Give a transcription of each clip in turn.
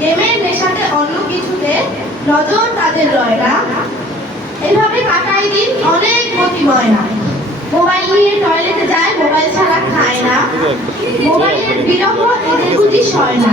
গেমের নেশাতে অন্য কিছুতে নজর তাদের রয় না। এভাবে কাটায় দিন অনেক গতিময়। না মোবাইল নিয়ে টয়লেটে যায় মোবাইল ছাড়া খায় না। মোবাইলের বিলম্ব এদের বুঝি সয় না।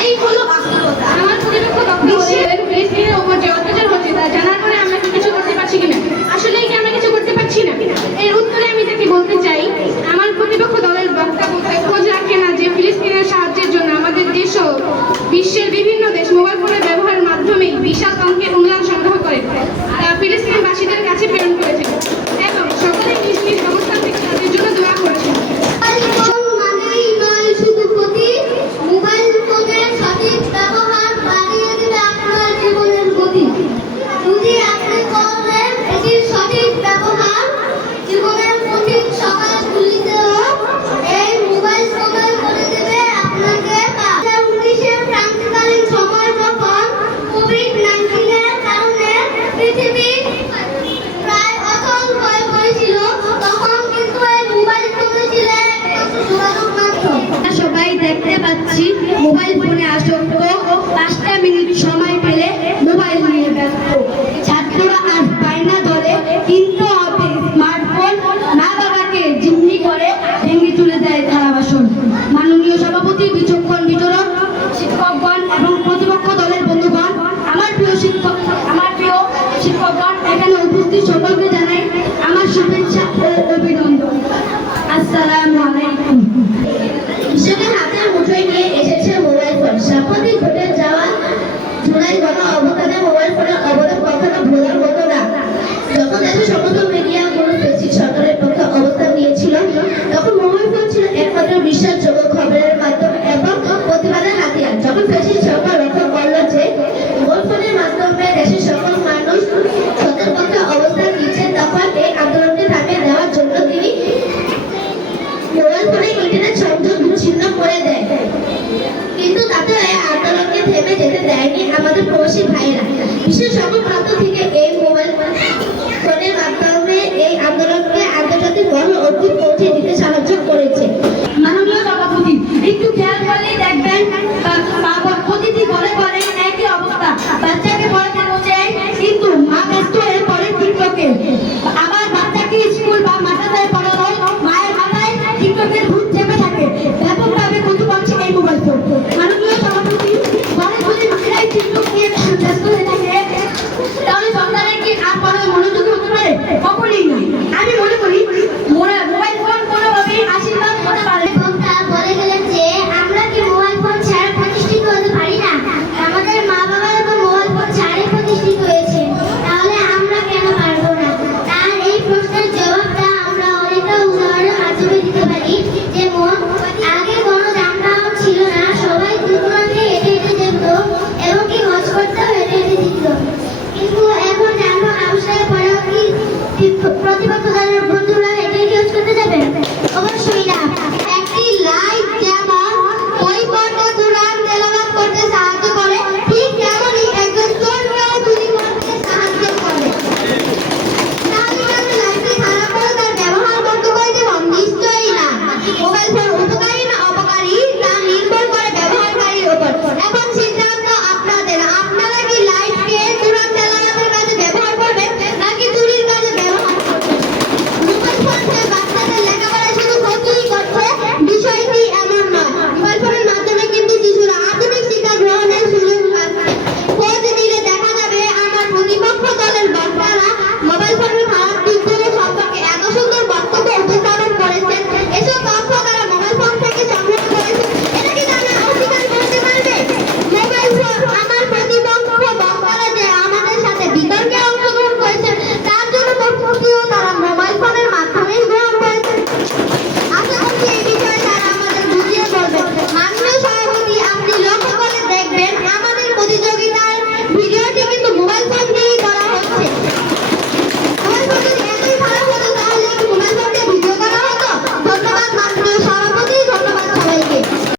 এটাই হলো বাস্তবতা। আমার দেখতে পাচ্ছি। মোবাইল ফোনে আসক্ত। পাঁচটা মিনিট সময় পেলে মোবাইল নিয়ে ব্যস্ত। ছাত্ররা আজ বায়না ধরে কিনতে হবে স্মার্টফোন মা বাবাকে জিম্মি করে ভেঙে তুলে দেয় থালা বাসন। মাননীয় সভাপতি, বিচক্ষণ বিতরণ শিক্ষকগণ এবং প্রতিপক্ষ দলের বন্ধুগণ, আমার প্রিয় শিক্ষক আমার প্রিয় শিক্ষক একমাত্র বিশ্বাসযোগ্য হবে।